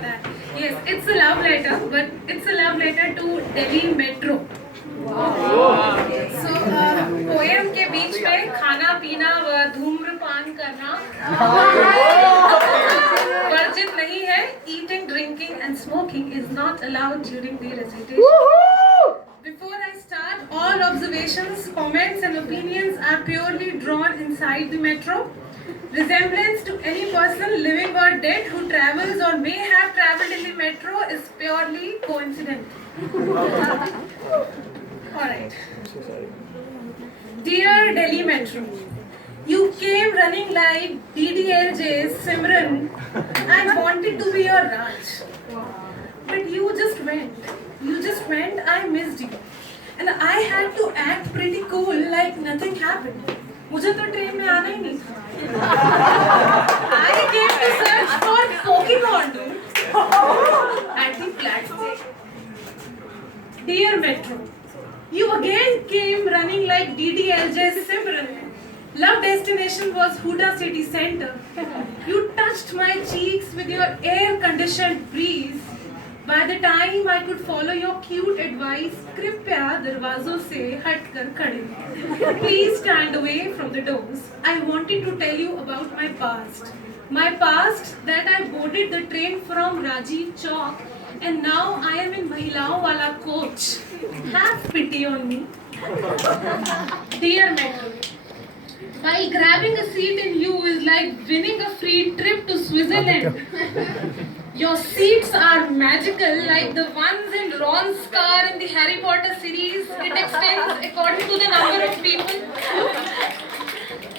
that. Yes, it's a love letter, but it's a love letter to Delhi Metro. So, poem के बीच में खाना पीना व धूम्रपान करना वर्जित नहीं है. Eating, drinking and smoking is not allowed during the recitation. Before I start, all observations, comments and opinions are purely drawn inside the metro. Resemblance to any person living or dead who travels or may have travelled in the metro is purely coincidental. Alright. Dear Delhi Metro, you came running like DDLJ's Simran and wanted to be your Raj. But you just went. I missed you. And I had to act pretty cool like nothing happened. मुझे तो train में आना ही नहीं था. I came to search for Pokemon at the platform. Dear Metro, you again came running like DDLJ's Simran. Love destination was Huda City Center. You touched my cheeks with your air-conditioned breeze. By the time I could follow your cute advice, कृपया दरवाजों से हटकर खड़े. Please stand away from the doors. I wanted to tell you about my past. My past that I boarded the train from Rajiv Chowk and now I am in Mahilaon wala coach. Have pity on me. Dear Metro, while grabbing a seat in you is like winning a free trip to Switzerland. Your seats are magical like the ones in Ron's car in the Harry Potter series. It extends according to the number of people.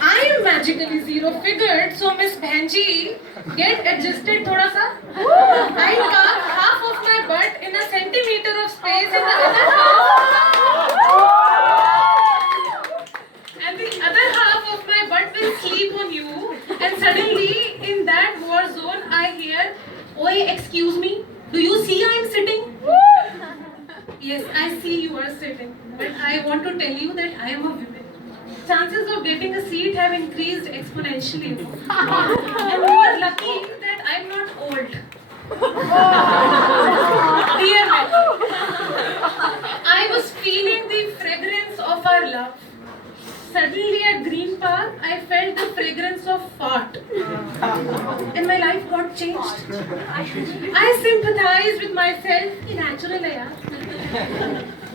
I am magically zero-figured, so Miss Bhanji, get adjusted thoda sa. I park half of my butt in a centimeter of space in the other half. And the other half of my butt will sleep on you. And suddenly, in that war zone, I hear, "Oi, excuse me, do you see I am sitting?" Yes, I see you are sitting, but I want to tell you that I am a woman. Chances of getting a seat have increased exponentially. And you are lucky that I am not old. Dear Metro, I was feeling the fragrance of our love. Suddenly at Green Park, I felt the fragrance of fart. And my life got changed. I sympathized with myself. ये natural है यार.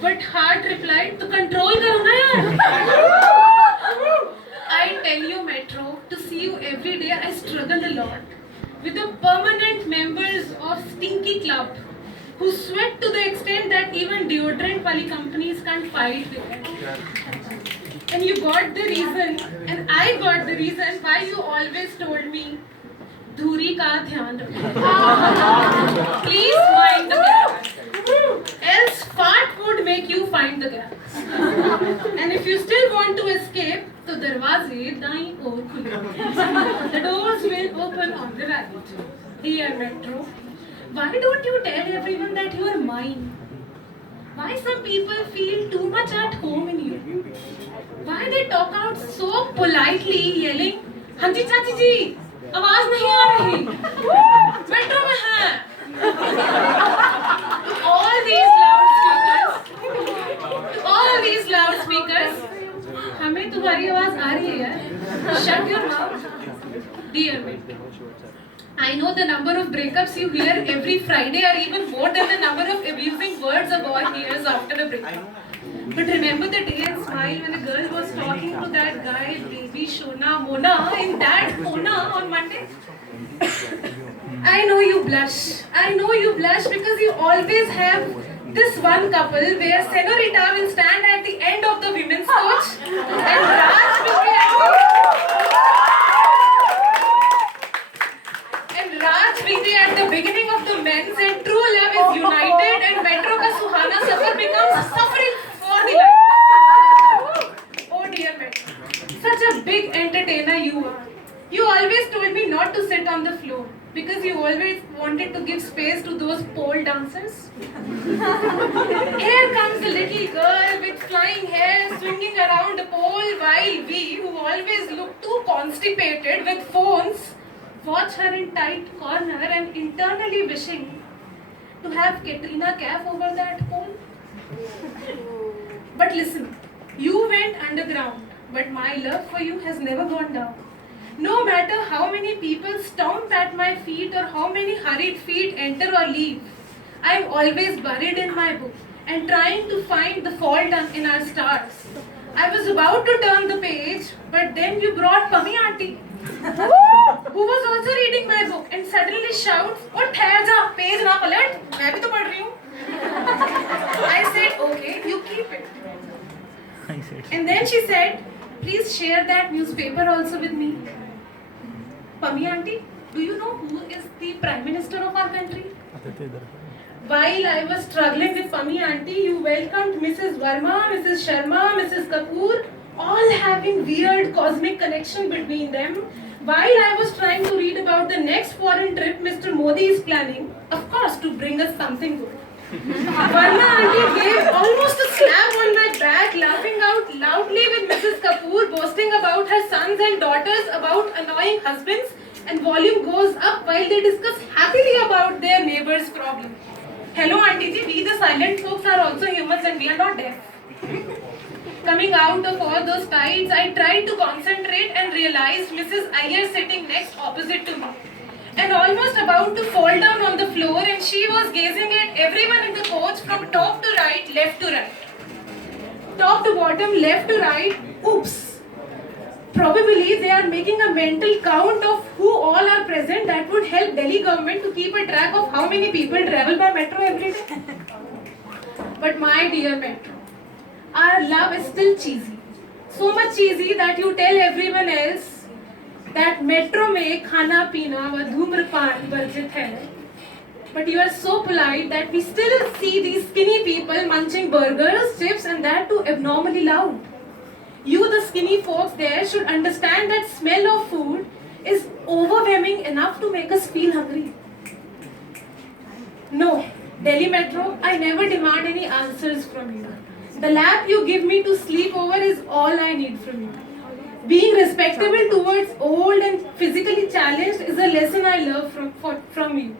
But heart replied, तो control करो ना यार. I tell you, Metro, to see you every day, I struggle a lot. With the permanent members of Stinky Club, who sweat to the extent that even deodorant wali companies can't fight with them. And you got the reason, and I got the reason why you always told me, "Dhuri ka dhyan rakho." Please find the gaps. Else fart would make you find the gaps. And if you still want to escape, तो दरवाजे दाईं ओर खुले. The doors will open on the right. Dear Metro, why don't you tell everyone that you are mine? Why some people feel too much at home in you? Why they talk out so politely, yelling, "हाँ जी चाची जी, आवाज नहीं आ रही, metro में है." all these loudspeakers, हमें तुम्हारी आवाज आ रही है यार. Shut your mouth. Dear Metro, I know the number of breakups you hear every Friday are even more than the number of abusing words a boy hears after a breakup. But remember the day and smile when a girl was talking to that guy, baby Shona Mona, in that Mona on Monday? I know you blush because you always have this one couple where Senorita will stand at the end of the women's coach and Raj will be at the beginning of the men's, and true love is united and Metro ka suhana safar becomes suffering for the life. Oh dear Metro, such a big entertainer you are. You always told me not to sit on the floor because you always wanted to give space to those pole dancers. Here comes the little girl with flying hair swinging around the pole while we, who always look too constipated with phones, watch her in tight corner and internally wishing to have Katrina Kaif over that pole. But listen, you went underground, but my love for you has never gone down. No matter how many people stomp at my feet or how many hurried feet enter or leave, I am always buried in my book and trying to find the fault in our stars. I was about to turn the page, but then you brought Pummy Auntie, who was also reading my book and suddenly shouts, "Oh, ठहर जा, page ना पलट, मैं भी तो पढ़ रही हूँ." I said, "Okay, you keep it." And then she said, "Please share that newspaper also with me." Pummy Auntie, do you know who is the Prime Minister of our country? While I was struggling with Pummy Auntie, you welcomed Mrs. Verma, Mrs. Sharma, Mrs. Kapoor, all having weird cosmic connection between them. While I was trying to read about the next foreign trip Mr. Modi is planning, of course, to bring us something good. Verma Auntie gave almost a slap on my back, laughing out loudly with Mrs. Kapoor boasting about her sons and daughters, about annoying husbands, and volume goes up while they discuss happily about their neighbor's problem. Hello Auntie ji, we the silent folks are also humans and we are not deaf. Coming out of all those tides, I tried to concentrate and realized Mrs. Iyer sitting next opposite to me and almost about to fall down on the floor, and she was gazing at everyone in the coach from top to right, left to right. Top to bottom, left to right, oops. Probably they are making a mental count of who all are present. That would help Delhi government to keep a track of how many people travel by metro every day. But my dear metro, our love is still cheesy. So much cheesy that you tell everyone else that metro में खाना पीना व धूम्रपान वर्जित है. But you are so polite that we still see these skinny people munching burgers, chips, and that too abnormally loud. You, the skinny folks there, should understand that smell of food is overwhelming enough to make us feel hungry. No, Delhi Metro, I never demand any answers from you. The lap you give me to sleep over is all I need from you. Being respectable towards old and physically challenged is a lesson I love from you.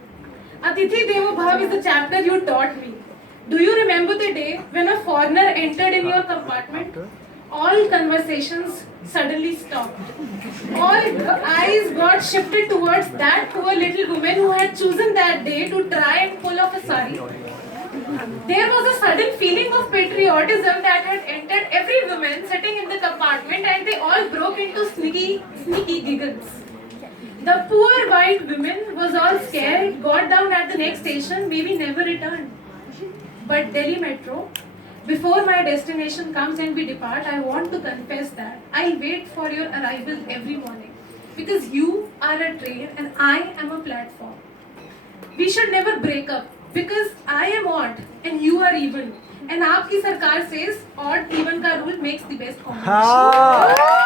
Atithi Devo Bhav is the chapter you taught me. Do you remember the day when a foreigner entered in your compartment? All conversations suddenly stopped. All eyes got shifted towards that poor little woman who had chosen that day to try and pull off a sari. There was a sudden feeling of patriotism that had entered every woman sitting in the compartment, and they all broke into sneaky giggles. The poor white woman was all scared, got down at the next station, maybe never returned. But Delhi Metro, before my destination comes and we depart, I want to confess that I'll wait for your arrival every morning, because you are a train and I am a platform. We should never break up, because I am odd and you are even. And aapki sarkar says odd even ka rule makes the best combination.